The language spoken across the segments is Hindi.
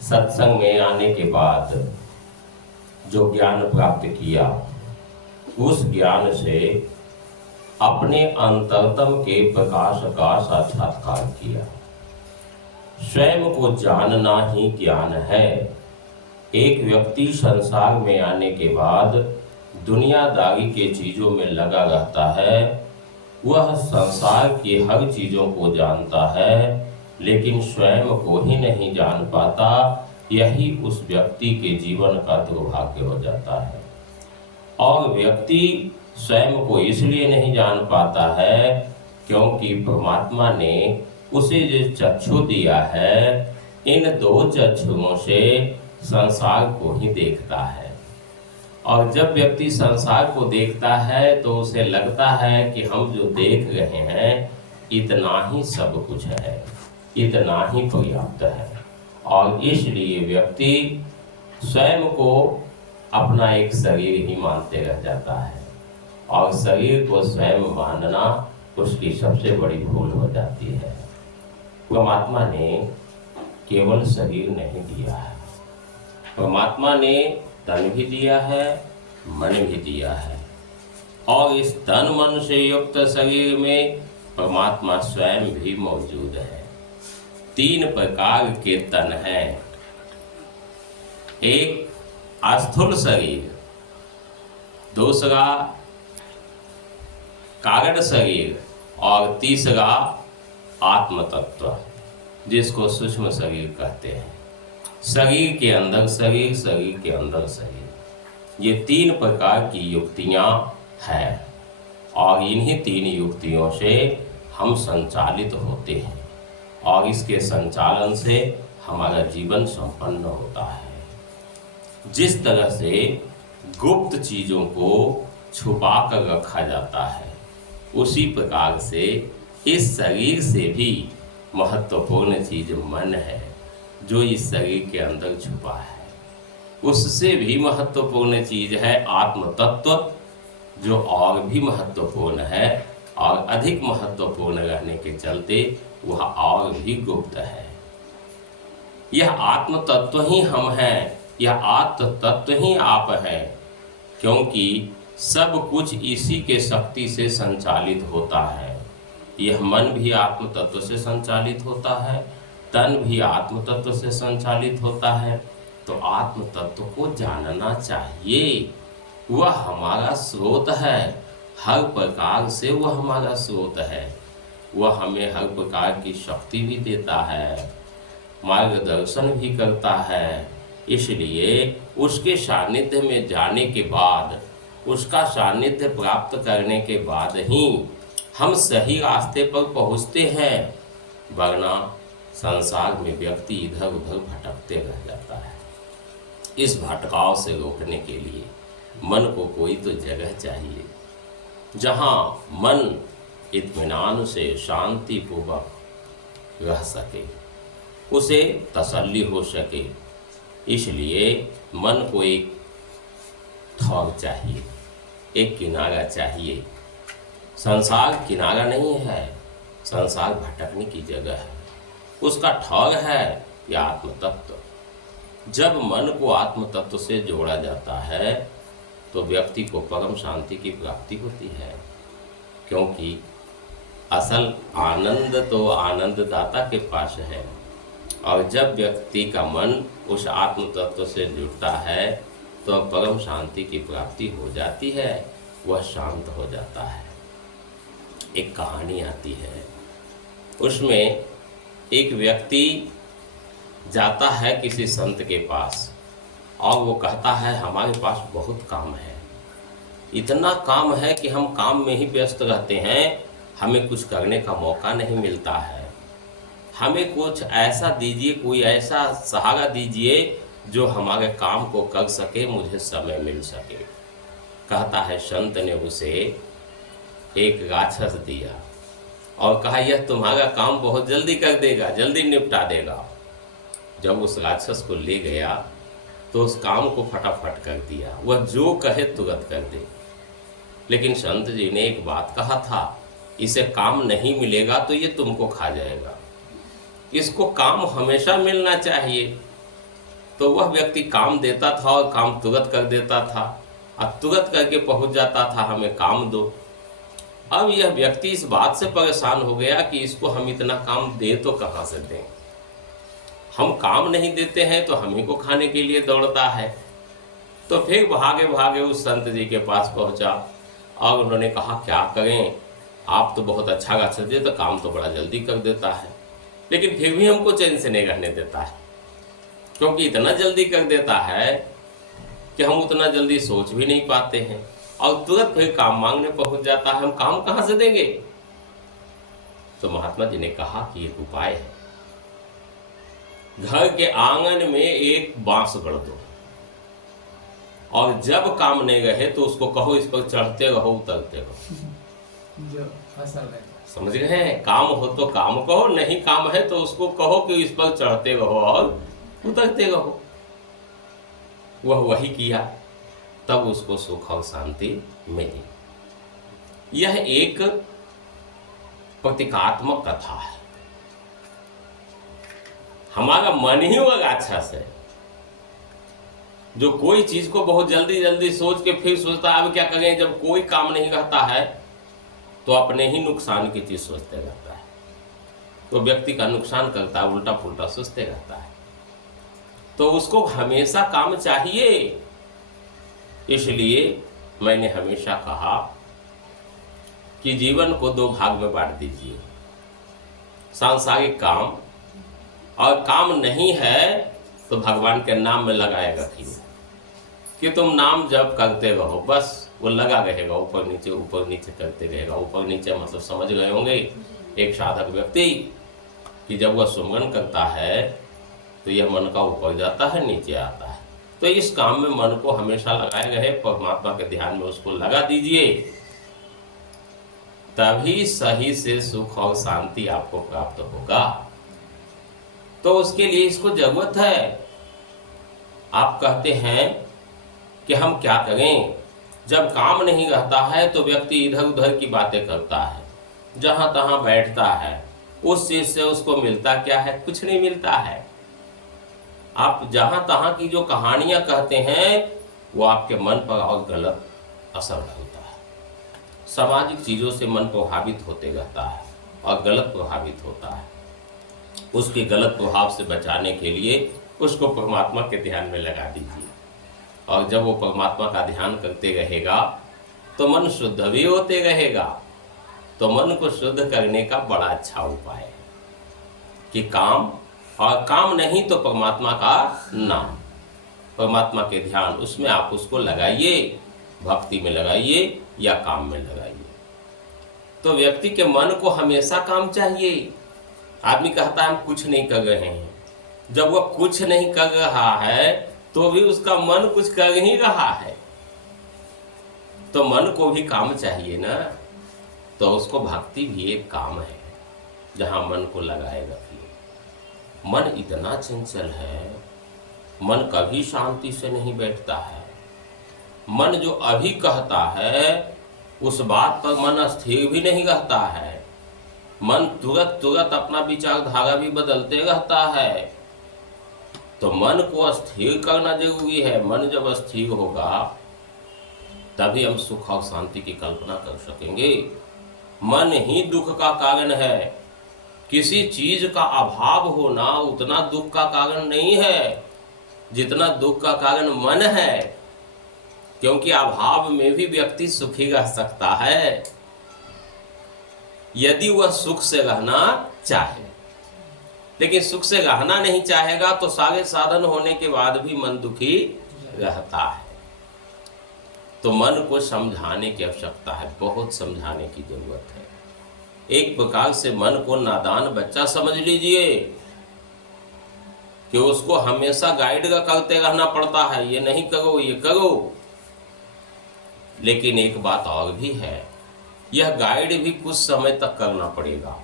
सत्संग में आने के बाद जो ज्ञान प्राप्त किया, उस ज्ञान से अपने अंतरतम के प्रकाश का साक्षात्कार किया। स्वयं को जानना ही ज्ञान है। एक व्यक्ति संसार में आने के बाद दुनियादारी के चीज़ों में लगा रहता है। वह संसार की हर चीज़ों को जानता है, लेकिन स्वयं को ही नहीं जान पाता। यही उस व्यक्ति के जीवन का दुर्भाग्य हो जाता है। और व्यक्ति स्वयं को इसलिए नहीं जान पाता है क्योंकि परमात्मा ने उसे जो चक्षु दिया है, इन दो चक्षुओं से संसार को ही देखता है। और जब व्यक्ति संसार को देखता है तो उसे लगता है कि हम जो देख रहे हैं इतना ही सब कुछ है, इतना ही पर्याप्त है। और इसलिए व्यक्ति स्वयं को अपना एक शरीर ही मानते रह जाता है। और शरीर को स्वयं मानना उसकी सबसे बड़ी भूल हो जाती है। परमात्मा ने केवल शरीर नहीं दिया है, परमात्मा ने तन भी दिया है, मन भी दिया है। और इस तन मन से युक्त शरीर में परमात्मा स्वयं भी मौजूद है। 3 प्रकार के तन हैं। एक स्थूल शरीर, दूसरा कारण शरीर, और तीसरा आत्म तत्व, जिसको सूक्ष्म शरीर कहते हैं। शरीर के अंदर शरीर, शरीर के अंदर शरीर, ये 3 प्रकार की युक्तियां हैं। और इन्हीं 3 युक्तियों से हम संचालित होते हैं और इसके संचालन से हमारा जीवन संपन्न होता है। जिस तरह से गुप्त चीज़ों को छुपा कर रखा जाता है, उसी प्रकार से इस शरीर से भी महत्वपूर्ण चीज़ मन है, जो इस शरीर के अंदर छुपा है। उससे भी महत्वपूर्ण चीज़ है आत्म तत्व, जो और भी महत्वपूर्ण है, और अधिक महत्वपूर्ण रहने के चलते वह और भी गुप्त है। यह आत्म तत्व ही हम हैं, यह आत्म तत्व ही आप हैं, क्योंकि सब कुछ इसी के शक्ति से संचालित होता है। यह मन भी आत्म तत्व से संचालित होता है, तन भी आत्म तत्व से संचालित होता है। तो आत्म तत्व को जानना चाहिए। वह हमारा स्रोत है, हर प्रकार से वह हमारा स्रोत है। वह हमें हर प्रकार की शक्ति भी देता है, मार्गदर्शन भी करता है। इसलिए उसके सानिध्य में जाने के बाद, उसका सानिध्य प्राप्त करने के बाद ही हम सही रास्ते पर पहुंचते हैं, वरना संसार में व्यक्ति इधर उधर भटकते रह जाता है। इस भटकाव से रोकने के लिए मन को कोई तो जगह चाहिए, जहां मन इत्मीनान से शांतिपूर्वक रह सके, उसे तसल्ली हो सके। इसलिए मन को एक ठौर चाहिए, एक किनारा चाहिए। संसार किनारा नहीं है, संसार भटकने की जगह है। उसका ठौर है यह आत्म तत्व। जब मन को आत्म तत्व से जोड़ा जाता है तो व्यक्ति को परम शांति की प्राप्ति होती है, क्योंकि असल आनंद तो आनंददाता के पास है। और जब व्यक्ति का मन उस आत्म तत्व से जुड़ता है तो परम शांति की प्राप्ति हो जाती है, वह शांत हो जाता है। एक कहानी आती है, उसमें एक व्यक्ति जाता है किसी संत के पास और वो कहता है हमारे पास बहुत काम है, इतना काम है कि हम काम में ही व्यस्त रहते हैं, हमें कुछ करने का मौका नहीं मिलता है। हमें कुछ ऐसा दीजिए, कोई ऐसा सहारा दीजिए जो हमारे काम को कर सके, मुझे समय मिल सके। कहता है संत ने उसे एक राक्षस दिया और कहा यह तुम्हारा काम बहुत जल्दी कर देगा, जल्दी निपटा देगा। जब उस राक्षस को ले गया तो उस काम को फटाफट कर दिया, वह जो कहे तुरंत कर दे। लेकिन संत जी ने एक बात कहा था, इसे काम नहीं मिलेगा तो ये तुमको खा जाएगा, इसको काम हमेशा मिलना चाहिए। तो वह व्यक्ति काम देता था और काम तुरंत कर देता था, और तुरंत करके पहुंच जाता था हमें काम दो। अब यह व्यक्ति इस बात से परेशान हो गया कि इसको हम इतना काम दे तो कहाँ से दें, हम काम नहीं देते हैं तो हम ही को खाने के लिए दौड़ता है। तो फिर भागे भागे उस संत जी के पास पहुंचा और उन्होंने कहा क्या करें, आप तो बहुत अच्छा गाछ देते, तो काम तो बड़ा जल्दी कर देता है, लेकिन फिर भी हमको चैन से नहीं रहने देता है, क्योंकि इतना जल्दी कर देता है कि हम उतना जल्दी सोच भी नहीं पाते हैं, और तुरंत फिर काम मांगने पहुंच जाता है, हम काम कहाँ से देंगे। तो महात्मा जी ने कहा कि एक उपाय है, घर के आंगन में एक बांस गड़ दो, और जब काम नहीं रहे तो उसको कहो इस पर चढ़ते रहो उतरते रहो। जो फसल है, समझ गए हैं, काम हो तो काम कहो, नहीं काम है तो उसको कहो कि इस पर चढ़ते रहो और उतरते रहो। वह वही किया, तब उसको सुख और शांति मिली। यह एक प्रतीकात्मक कथा है। हमारा मन ही वह राक्षस है जो कोई चीज को बहुत जल्दी जल्दी सोच के फिर सोचता है अब क्या करें, जब कोई काम नहीं रहता है तो अपने ही नुकसान की चीज सोचते रहता है, तो व्यक्ति का नुकसान करता है, उल्टा पुल्टा सोचते रहता है। तो उसको हमेशा काम चाहिए। इसलिए मैंने हमेशा कहा कि जीवन को दो भाग में बांट दीजिए, सांसारिक काम, और काम नहीं है तो भगवान के नाम में लगाए रखिए कि तुम नाम जप करते रहो, बस वो लगा रहेगा, ऊपर नीचे करते रहेगा। ऊपर नीचे मतलब समझ गए होंगे, एक साधक व्यक्ति कि जब वह सुमरन करता है तो यह मन का ऊपर जाता है नीचे आता है। तो इस काम में मन को हमेशा लगाए रहे, परमात्मा के ध्यान में उसको लगा दीजिए, तभी सही से सुख और शांति आपको प्राप्त होगा। तो उसके लिए इसको जरूरत है। आप कहते हैं कि हम क्या करें, जब काम नहीं रहता है तो व्यक्ति इधर उधर की बातें करता है, जहां तहां बैठता है, उस चीज से उसको मिलता क्या है, कुछ नहीं मिलता है। आप जहां तहां की जो कहानियां कहते हैं वो आपके मन पर और गलत असर डालता है। सामाजिक चीजों से मन प्रभावित होते रहता है और गलत प्रभावित होता है। उसके गलत प्रभाव से बचाने के लिए उसको परमात्मा के ध्यान में लगा दीजिए, और जब वो परमात्मा का ध्यान करते रहेगा तो मन शुद्ध भी होते रहेगा। तो मन को शुद्ध करने का बड़ा अच्छा उपाय है कि काम, और काम नहीं तो परमात्मा का नाम, परमात्मा के ध्यान, उसमें आप उसको लगाइए, भक्ति में लगाइए या काम में लगाइए। तो व्यक्ति के मन को हमेशा काम चाहिए। आदमी कहता है हम कुछ नहीं कर रहे हैं, जब वह कुछ नहीं कर रहा है तो भी उसका मन कुछ कर ही रहा है, तो मन को भी काम चाहिए ना। तो उसको भक्ति भी एक काम है जहां मन को लगाए रखिए। मन इतना चंचल है, मन कभी शांति से नहीं बैठता है। मन जो अभी कहता है उस बात पर मन स्थिर भी नहीं रहता है। मन तुरंत अपना विचारधारा भी बदलते रहता है। तो मन को स्थिर करना जरूरी है। मन जब स्थिर होगा तभी हम सुख और शांति की कल्पना कर सकेंगे। मन ही दुख का कारण है। किसी चीज का अभाव होना उतना दुख का कारण नहीं है जितना दुख का कारण मन है, क्योंकि अभाव में भी व्यक्ति सुखी रह सकता है यदि वह सुख से रहना चाहे। लेकिन सुख से रहना नहीं चाहेगा तो सारे साधन होने के बाद भी मन दुखी रहता है। तो मन को समझाने की आवश्यकता है, बहुत समझाने की जरूरत है। एक प्रकार से मन को नादान बच्चा समझ लीजिए कि उसको हमेशा गाइड करते रहना पड़ता है, ये नहीं करो ये करो। लेकिन एक बात और भी है, यह गाइड भी कुछ समय तक करना पड़ेगा,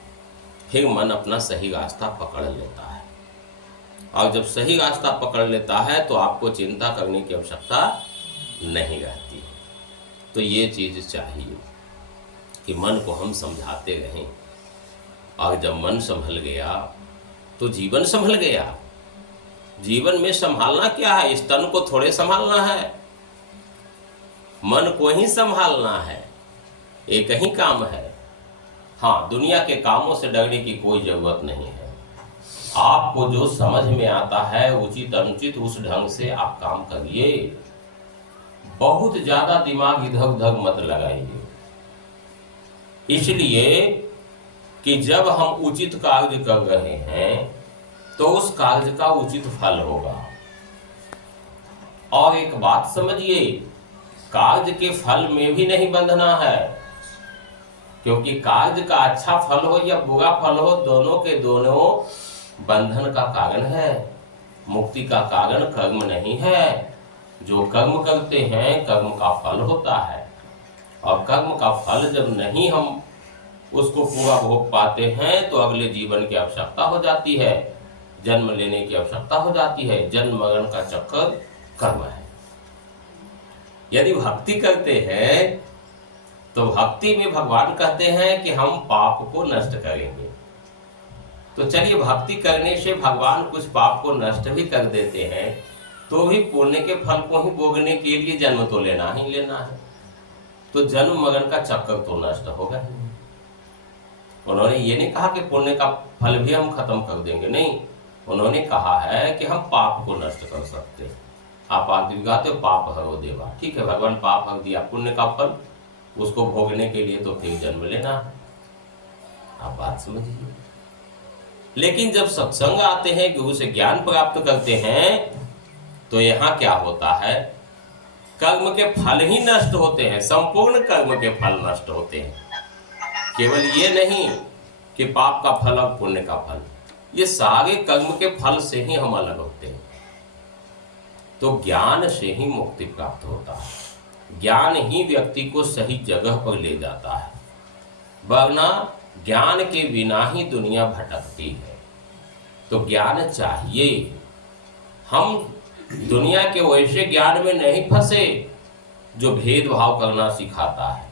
फिर मन अपना सही रास्ता पकड़ लेता है। और जब सही रास्ता पकड़ लेता है तो आपको चिंता करने की आवश्यकता नहीं रहती। तो ये चीज चाहिए कि मन को हम समझाते रहें, और जब मन संभल गया तो जीवन संभल गया। जीवन में संभालना क्या है? इस तन को थोड़े संभालना है, मन को ही संभालना है, एक ही काम है। हाँ, दुनिया के कामों से डरने की कोई जरूरत नहीं है। आपको जो समझ में आता है उचित अनुचित उस ढंग से आप काम करिए। बहुत ज्यादा दिमाग इधर उधर मत लगाइए, इसलिए कि जब हम उचित कार्य कर रहे हैं तो उस कार्य का उचित फल होगा। और एक बात समझिए, कार्य के फल में भी नहीं बंधना है, क्योंकि कार्य का अच्छा फल हो या बुरा फल हो, दोनों के दोनों बंधन का कारण है। मुक्ति का कारण कर्म नहीं है। जो कर्म करते हैं कर्म का फल होता है, और कर्म का फल जब नहीं हम उसको पूरा भोग पाते हैं तो अगले जीवन की आवश्यकता हो जाती है, जन्म लेने की आवश्यकता हो जाती है। जन्म मरण का चक्कर कर्म है। यदि भक्ति करते हैं तो भक्ति में भगवान कहते हैं कि हम पाप को नष्ट करेंगे। तो चलिए, भक्ति करने से भगवान कुछ पाप को नष्ट भी कर देते हैं, तो भी पुण्य के फल को ही भोगने के लिए जन्म तो लेना ही लेना है। तो जन्म मरण का चक्कर तो नष्ट होगा ही। उन्होंने ये नहीं कहा कि पुण्य का फल भी हम खत्म कर देंगे, नहीं। उन्होंने कहा है कि हम पाप को नष्ट कर सकते हैं। आप आगे गाते हो पाप हरो देवा, ठीक है, भगवान पाप हर दिया, पुण्य का फल उसको भोगने के लिए तो फिर जन्म लेना है। आप बात समझिए। लेकिन जब सत्संग आते हैं, गुरु से ज्ञान प्राप्त करते हैं, तो यहाँ क्या होता है? कर्म के फल ही नष्ट होते हैं, संपूर्ण कर्म के फल नष्ट होते हैं। केवल ये नहीं कि पाप का फल और पुण्य का फल, ये सारे कर्म के फल से ही हम अलग होते हैं। तो ज्ञान से ही मुक्ति प्राप्त होता है। ज्ञान ही व्यक्ति को सही जगह पर ले जाता है, वरना ज्ञान के बिना ही दुनिया भटकती है। तो ज्ञान चाहिए। हम दुनिया के वैसे ज्ञान में नहीं फंसे जो भेदभाव करना सिखाता है,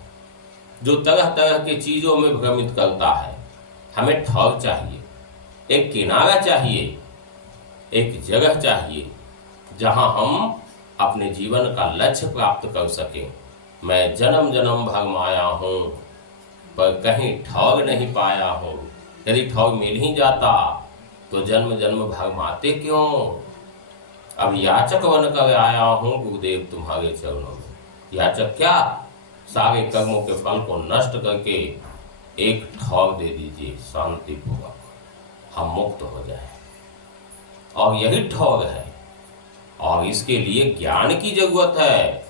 जो तरह तरह की चीजों में भ्रमित करता है। हमें ठौर चाहिए, एक किनारा चाहिए, एक जगह चाहिए जहां हम अपने जीवन का लक्ष्य प्राप्त कर सकें। मैं जन्म जन्म भगमाया हूं पर कहीं ठौर नहीं पाया हूं। यदि ठौर मिल ही जाता तो जन्म जन्म भगमाते क्यों? अब याचक बनकर आया हूं गुरुदेव तुम्हारे चरणों में। याचक क्या? सारे कर्मों के फल को नष्ट करके एक ठौर दे दीजिए शांतिपूर्वक, हम मुक्त हो जाए। और यही ठौर है, और इसके लिए ज्ञान की जरूरत है।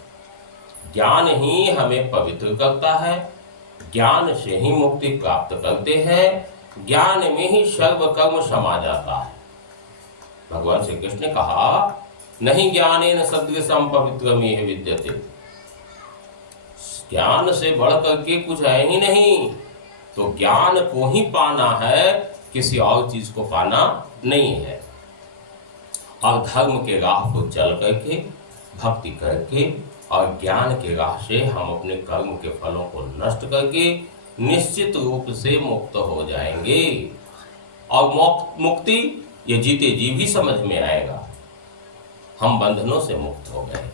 ज्ञान ही हमें पवित्र करता है, ज्ञान से ही मुक्ति प्राप्त करते हैं, ज्ञान में ही सर्व कर्म समा जाता है। भगवान श्री कृष्ण ने कहा, नहीं ज्ञानेन सदृशं पवित्रमेव विद्यते। ज्ञान से बढ़ करके कुछ है ही नहीं। तो ज्ञान को ही पाना है, किसी और चीज को पाना नहीं है। और धर्म के राह को चल करके, भक्ति करके और ज्ञान के राह से हम अपने कर्म के फलों को नष्ट करके निश्चित रूप से मुक्त हो जाएंगे। और मुक्ति ये जीते जी भी समझ में आएगा। हम बंधनों से मुक्त हो गए,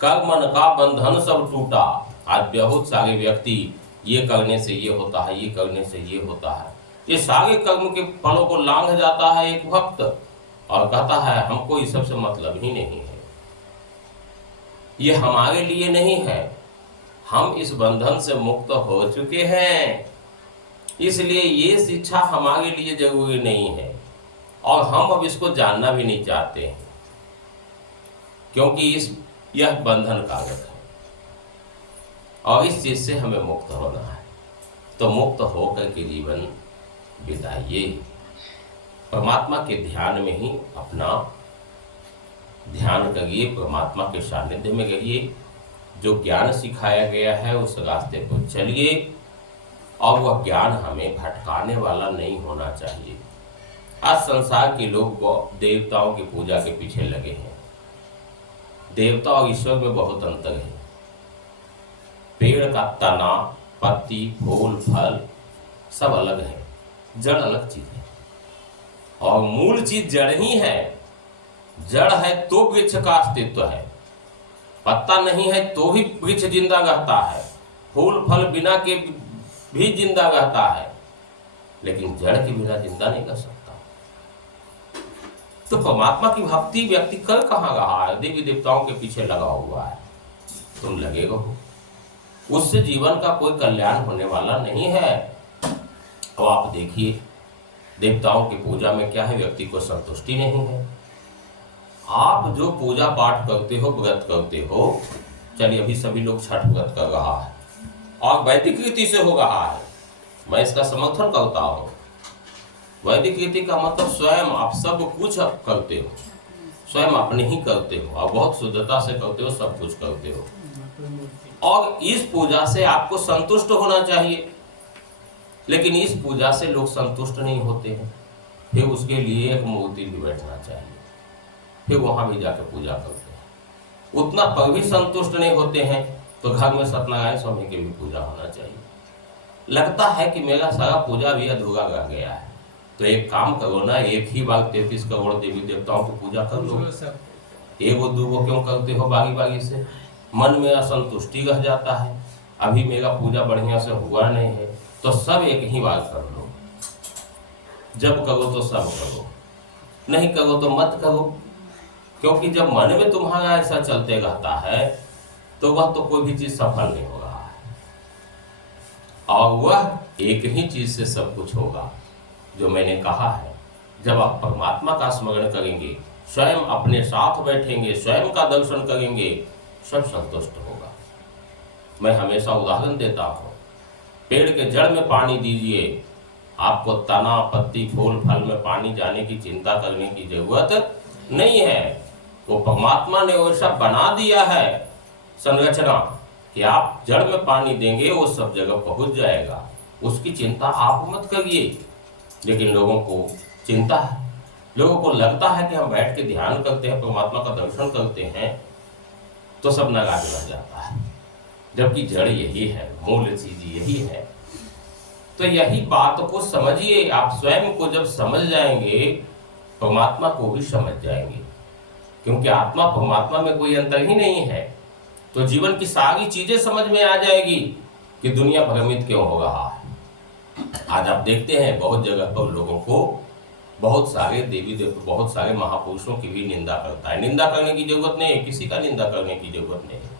कर्मन का बंधन सब टूटा। आज बहुत सारे व्यक्ति ये करने से ये होता है, ये करने से ये होता है, ये सारे कर्म के फलों को लांघ जाता है एक भक्त और कहता है हमको इस सब से मतलब ही नहीं है, ये हमारे लिए नहीं है, हम इस बंधन से मुक्त हो चुके हैं, इसलिए ये शिक्षा हमारे लिए जरूरी नहीं है और हम अब इसको जानना भी नहीं चाहते हैं, क्योंकि यह बंधन कारक है और इस चीज से हमें मुक्त होना है। तो मुक्त होकर के जीवन बिताइए, परमात्मा के ध्यान में ही अपना ध्यान करिए, परमात्मा के सानिध्य में रहिए, जो ज्ञान सिखाया गया है उस रास्ते पर चलिए और वह ज्ञान हमें भटकाने वाला नहीं होना चाहिए। आज संसार के लोग देवताओं की पूजा के पीछे लगे हैं। देवता और ईश्वर में बहुत अंतर है। पेड़ का तना, पत्ती, फूल, फल सब अलग है, जड़ अलग चीज है और मूल चीज जड़ ही है। जड़ है तो वृक्ष का अस्तित्व है, पत्ता नहीं है तो भी वृक्ष जिंदा रहता है, फूल फल बिना के भी जिंदा रहता है, लेकिन जड़ के बिना जिंदा नहीं कर सकता। तो परमात्मा की भक्ति व्यक्ति कर कहाँ रहा है? देवी देवताओं के पीछे लगा हुआ है, तुम लगे रहो, उससे जीवन का कोई कल्याण होने वाला नहीं है। और आप देखिए देवताओं की पूजा में क्या है, व्यक्ति को संतुष्टि नहीं है। आप जो पूजा पाठ करते हो, व्रत करते हो, चलिए अभी सभी लोग छठ व्रत कर रहा है और वैदिक रीति से हो रहा है, मैं इसका समर्थन करता हूँ। वैदिक रीति का मतलब स्वयं आप सब कुछ करते हो, स्वयं अपने ही करते हो और बहुत शुद्धता से करते हो, सब कुछ करते हो, और इस पूजा से आपको संतुष्ट होना चाहिए। लेकिन इस पूजा से लोग संतुष्ट नहीं होते हैं, फिर उसके लिए एक मूर्ति भी बैठना चाहिए, फिर वहां भी जाकर पूजा करते हैं, उतना पर भी संतुष्ट नहीं होते हैं, तो घर में सत्यनारायण स्वामी की भी पूजा होना चाहिए। लगता है कि मेरा सारा पूजा भी अधूरा रह गया है, तो एक काम करो ना, एक ही बार 33 करोड़ देवी देवताओं की पूजा कर लो। एगो दूगो क्यों करते हो बारी बारी से? मन में असंतुष्टि रह जाता है, अभी मेरा पूजा बढ़िया से हुआ नहीं है, तो सब एक ही बार कर लो। जब करो तो सब करो, नहीं करो तो मत करो, क्योंकि जब मन में तुम्हारा ऐसा चलते रहता है तो वह तो कोई भी चीज सफल नहीं हो रहा है, और वह एक ही चीज से सब कुछ होगा जो मैंने कहा है। जब आप परमात्मा का स्मरण करेंगे, स्वयं अपने साथ बैठेंगे, स्वयं का दर्शन करेंगे, सब संतुष्ट होगा। मैं हमेशा उदाहरण देता हूँ, पेड़ के जड़ में पानी दीजिए, आपको तना पत्ती फूल फल में पानी जाने की चिंता करने की जरूरत नहीं है। वो परमात्मा ने वैसा बना दिया है संरचना कि आप जड़ में पानी देंगे वो सब जगह पहुंच जाएगा, उसकी चिंता आप मत करिए। लेकिन लोगों को चिंता है, लोगों को लगता है कि हम बैठ के ध्यान करते हैं, परमात्मा का दर्शन करते हैं, तो सब नाराज रह जाता है, जबकि जड़ यही है, मूल चीज यही है। तो यही बात को समझिए, आप स्वयं को जब समझ जाएंगे, परमात्मा को भी समझ जाएंगे, क्योंकि आत्मा परमात्मा में कोई अंतर ही नहीं है। तो जीवन की सारी चीजें समझ में आ जाएगी कि दुनिया भ्रमित क्यों हो रहा है। आज आप देखते हैं बहुत जगह पर लोगों को बहुत सारे देवी देवता, बहुत सारे महापुरुषों की भी निंदा करता है। निंदा करने की जरूरत नहीं है, किसी का निंदा करने की जरूरत नहीं है,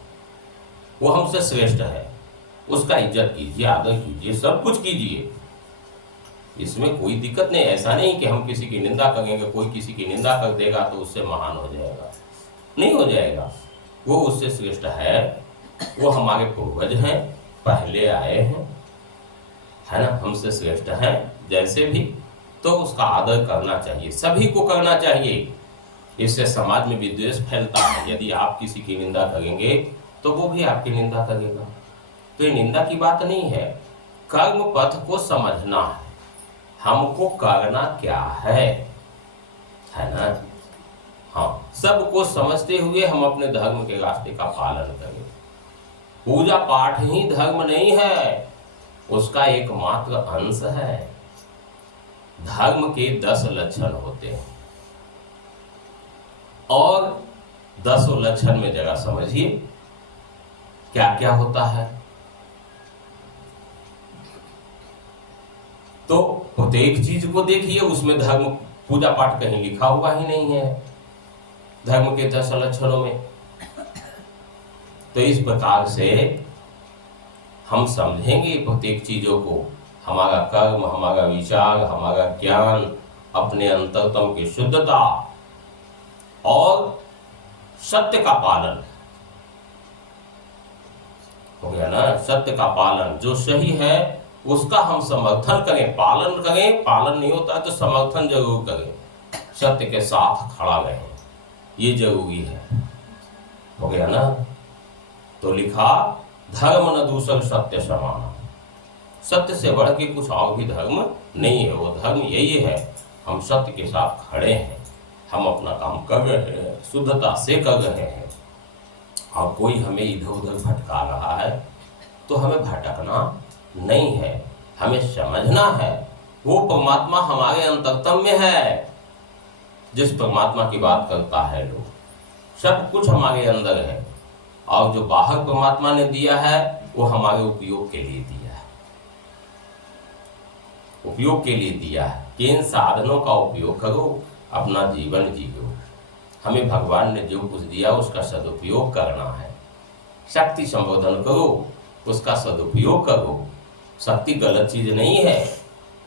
वो हमसे श्रेष्ठ है, उसका इज्जत कीजिए, आदर कीजिए, सब कुछ कीजिए, इसमें कोई दिक्कत नहीं। ऐसा नहीं कि हम किसी की निंदा करेंगे, कोई किसी की निंदा कर देगा तो उससे महान हो जाएगा, नहीं हो जाएगा। वो उससे श्रेष्ठ है, वो हमारे पूर्वज हैं, पहले आए हैं, है ना, हमसे श्रेष्ठ हैं जैसे भी, तो उसका आदर करना चाहिए, सभी को करना चाहिए। इससे समाज में विद्वेष फैलता है। यदि आप किसी की निंदा करेंगे तो वो भी आपकी निंदा करेगा। तो ये निंदा की बात नहीं है, कर्म पथ को समझना है, हमको करना क्या है ना। हाँ, सबको समझते हुए हम अपने धर्म के रास्ते का पालन करें। पूजा पाठ ही धर्म नहीं है, उसका एकमात्र अंश है। धर्म के 10 लक्षण होते हैं, और 10 लक्षण में जरा समझिए क्या क्या होता है। तो प्रत्येक चीज को देखिए, उसमें धर्म पूजा पाठ कहीं लिखा हुआ ही नहीं है धर्म के 10 लक्षणों में। तो इस प्रकार से हम समझेंगे प्रत्येक चीजों को, हमारा कर्म, हमारा विचार, हमारा ज्ञान, अपने अंतरतम की शुद्धता और सत्य का पालन हो गया ना। सत्य का पालन, जो सही है उसका हम समर्थन करें, पालन करें। पालन नहीं होता तो समर्थन जरूर करें, सत्य के साथ खड़ा रहें, ये जरूरी है। हो गया ना। तो लिखा, धर्म न दूसर सत्य समान। सत्य से बढ़ के कुछ और भी धर्म नहीं है, वो धर्म यही है, हम सत्य के साथ खड़े हैं, हम अपना काम कर रहे हैं, शुद्धता से कर रहे हैं, और कोई हमें इधर उधर भटका रहा है तो हमें भटकना नहीं है, हमें समझना है वो परमात्मा हमारे अंतरतम में है। जिस परमात्मा की बात करता है लोग, सब कुछ हमारे अंदर है, और जो बाहर परमात्मा ने दिया है वो हमारे उपयोग के लिए दिया है, उपयोग के लिए दिया है कि इन साधनों का उपयोग करो, अपना जीवन जियो। हमें भगवान ने जो कुछ दिया उसका सदुपयोग करना है। शक्ति संवर्धन करो, उसका सदुपयोग करो। शक्ति गलत चीज नहीं है,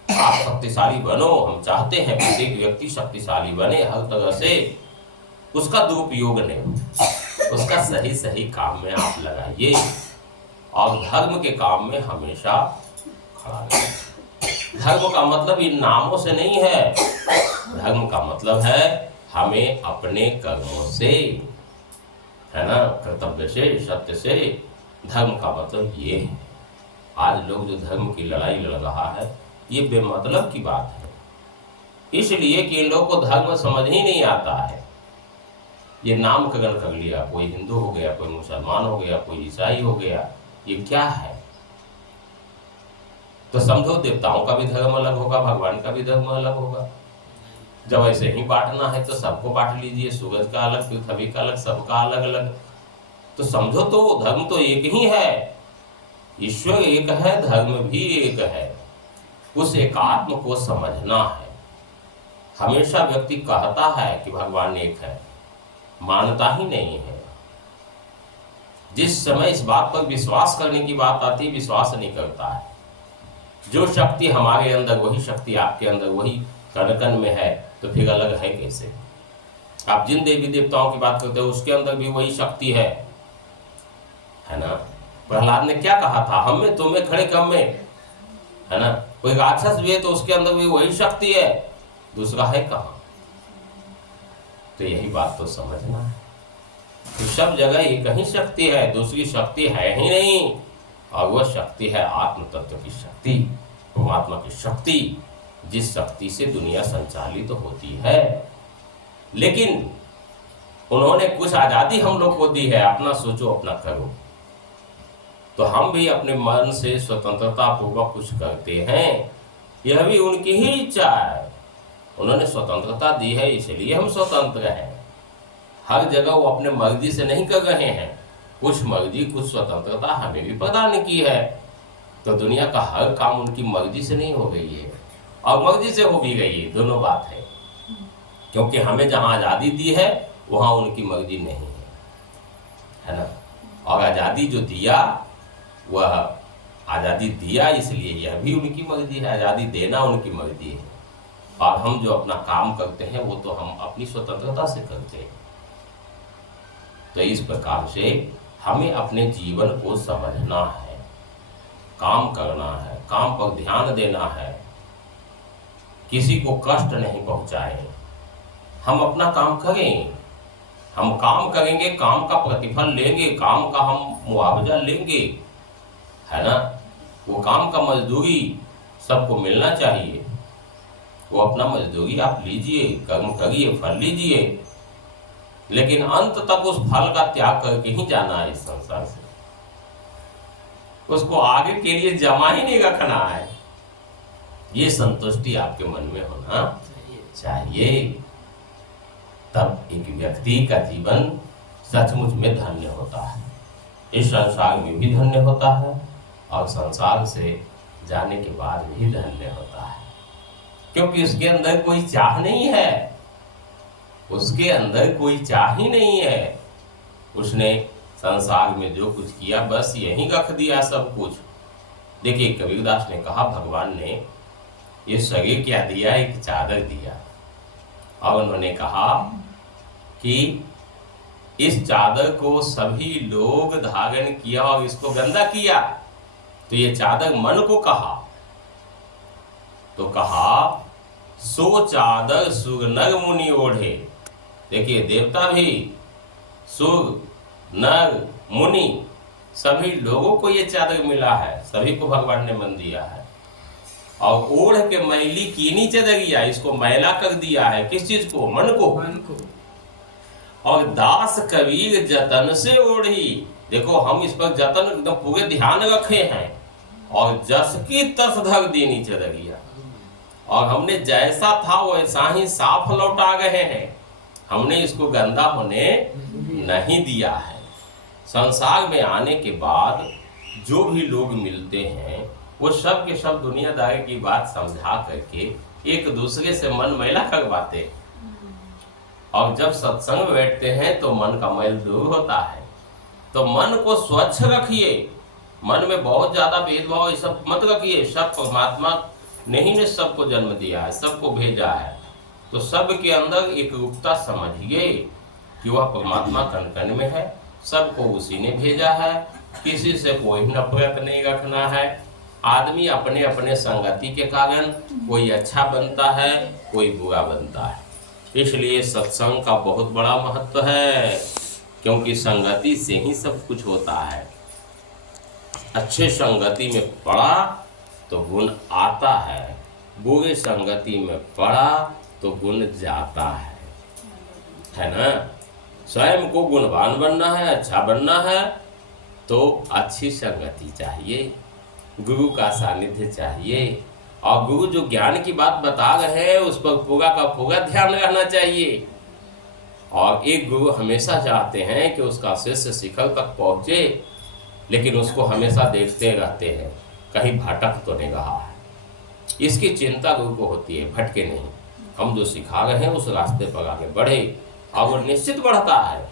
आप शक्तिशाली बनो, हम चाहते हैं प्रत्येक व्यक्ति शक्तिशाली बने हर तरह से। उसका दुरुपयोग नहीं, उसका सही सही काम में आप लगाइए, और धर्म के काम में हमेशा खड़ा रहिए। धर्म का मतलब इन नामों से नहीं है, धर्म का मतलब है हमें अपने कर्मों से, है ना, कर्तव्य से, सत्य से। धर्म का मतलब ये है। आज लोग जो धर्म की लड़ाई लड़ रहा है ये बेमतलब की बात है, इसलिए कि इन लोगों को धर्म समझ ही नहीं आता है। ये नामकरण कर लिया, कोई हिंदू हो गया, कोई मुसलमान हो गया, कोई ईसाई हो गया, ये क्या है? तो समझो देवताओं का भी धर्म अलग होगा, भगवान का भी धर्म अलग होगा। जब ऐसे ही बांटना है तो सबको बांट लीजिए, सूरज का अलग, पृथ्वी का अलग, सबका अलग अलग। तो समझो तो धर्म तो एक ही है, ईश्वर एक है, धर्म भी एक है। उस एकात्म को समझना है। हमेशा व्यक्ति कहता है कि भगवान एक है, मानता ही नहीं है। जिस समय इस बात पर विश्वास करने की बात आती है, विश्वास नहीं करता है। जो शक्ति हमारे अंदर वही शक्ति आपके अंदर, वही कण कण में है, तो फिर अलग है कैसे? आप जिन देवी देवताओं की बात करते हो उसके अंदर भी वही शक्ति है ना? प्रहलाद ने क्या कहा था, हम में तुम में खड़े कम में, है ना? कोई राक्षस भी है तो उसके अंदर भी वही शक्ति है, दूसरा है कहाँ? तो यही बात तो समझना है। तो सब जगह एक ही शक्ति है, दूसरी शक्ति है ही नहीं, और वह शक्ति है आत्म तत्व की शक्ति, परमात्मा की शक्ति, जिस शक्ति से दुनिया संचालित तो होती है। लेकिन उन्होंने कुछ आजादी हम लोग को दी है, अपना सोचो, अपना करो। तो हम भी अपने मन से स्वतंत्रता पूर्वक कुछ करते हैं, यह भी उनकी ही इच्छा है। उन्होंने स्वतंत्रता दी है, इसलिए हम स्वतंत्र हैं। हर जगह वो अपने मर्जी से नहीं कर रहे हैं, कुछ मर्जी, कुछ स्वतंत्रता हमें भी प्रदान की है। तो दुनिया का हर काम उनकी मर्जी से नहीं हो गई है, और मर्जी से हो भी गई है, दोनों बात है। क्योंकि हमें जहाँ आज़ादी दी है वहाँ उनकी मर्जी नहीं है ना? और आज़ादी जो दिया वह आज़ादी दिया, इसलिए यह भी उनकी मर्जी है, आज़ादी देना उनकी मर्जी है। और हम जो अपना काम करते हैं वो तो हम अपनी स्वतंत्रता से करते हैं। तो इस प्रकार से हमें अपने जीवन को समझना है, काम करना है, काम पर ध्यान देना है, किसी को कष्ट नहीं पहुंचाएं। हम अपना काम करें, हम काम करेंगे, काम का प्रतिफल लेंगे, काम का हम मुआवजा लेंगे, है ना? वो काम का मजदूरी सबको मिलना चाहिए। वो अपना मजदूरी आप लीजिए, कर्म करिए, फल लीजिए, लेकिन अंत तक उस फल का त्याग करके ही जाना है इस संसार से। उसको आगे के लिए जमा ही नहीं रखना है। ये संतुष्टि आपके मन में होना चाहिए, तब एक व्यक्ति का जीवन सचमुच में धन्य होता है, इस संसार में भी धन्य होता है, और संसार से जाने के बाद भी धन्य होता है। क्योंकि उसके अंदर कोई चाह नहीं है, उसके अंदर कोई चाह ही नहीं है। उसने संसार में जो कुछ किया बस यहीं रख दिया सब कुछ। देखिए कबीरदास ने कहा, भगवान ने ये शरीर क्या दिया, एक चादर दिया, और उन्होंने कहा कि इस चादर को सभी लोग धारण किया और इसको गंदा किया, तो ये चादर मन को कहा, तो कहा सो चादर सुर नर मुनि ओढ़े। देखिए देवता भी, सुर नर मुनि सभी लोगों को ये चादर मिला है, सभी को भगवान ने मन दिया है। और ओढ़ के मैली कीनी चदरिया, इसको मैला कर दिया है, किस चीज को? मन को। और दास कबीर जतन से ओढ़ी, देखो हम इस पर जतन एकदम पूरे ध्यान रखे हैं, और जस की तस धर देनी चदरिया। और हमने जैसा था वैसा ही साफ लौटा गए हैं। हमने इसको गंदा होने नहीं दिया है। संसार में आने के बाद जो भी लोग मिलते हैं वो सब के सब दुनियादारी की बात समझा करके एक दूसरे से मन मैला करवाते, और जब सत्संग में बैठते हैं तो मन का मैल दूर होता है। तो मन को स्वच्छ रखिए, मन में बहुत ज्यादा भेदभाव ये सब मत रखिए। सब परमात्मा नहीं ने सबको जन्म दिया है, सबको भेजा है, तो सबके अंदर एक रूपता समझिए कि वह परमात्मा कण कण में है, सबको उसी ने भेजा है। किसी से कोई नफरत नहीं रखना है। आदमी अपने अपने संगति के कारण कोई अच्छा बनता है, कोई बुरा बनता है। इसलिए सत्संग का बहुत बड़ा महत्व है, क्योंकि संगति से ही सब कुछ होता है। अच्छे संगति में पड़ा तो गुण आता है, बुरे संगति में पड़ा तो गुण जाता है ना। स्वयं को गुणवान बनना है, अच्छा बनना है तो अच्छी संगति चाहिए, गुरु का सानिध्य चाहिए। और गुरु जो ज्ञान की बात बता रहे हैं उस पर पूरा का पूरा ध्यान रहना चाहिए। और एक गुरु हमेशा चाहते हैं कि उसका शिष्य शिखर तक पहुंचे, लेकिन उसको हमेशा देखते रहते हैं कहीं भटक तो नहीं रहा है। इसकी चिंता गुरु को होती है, भटके नहीं। हम जो सिखा रहे हैं उस रास्ते पर आगे बढ़े, और वो निश्चित बढ़ता है।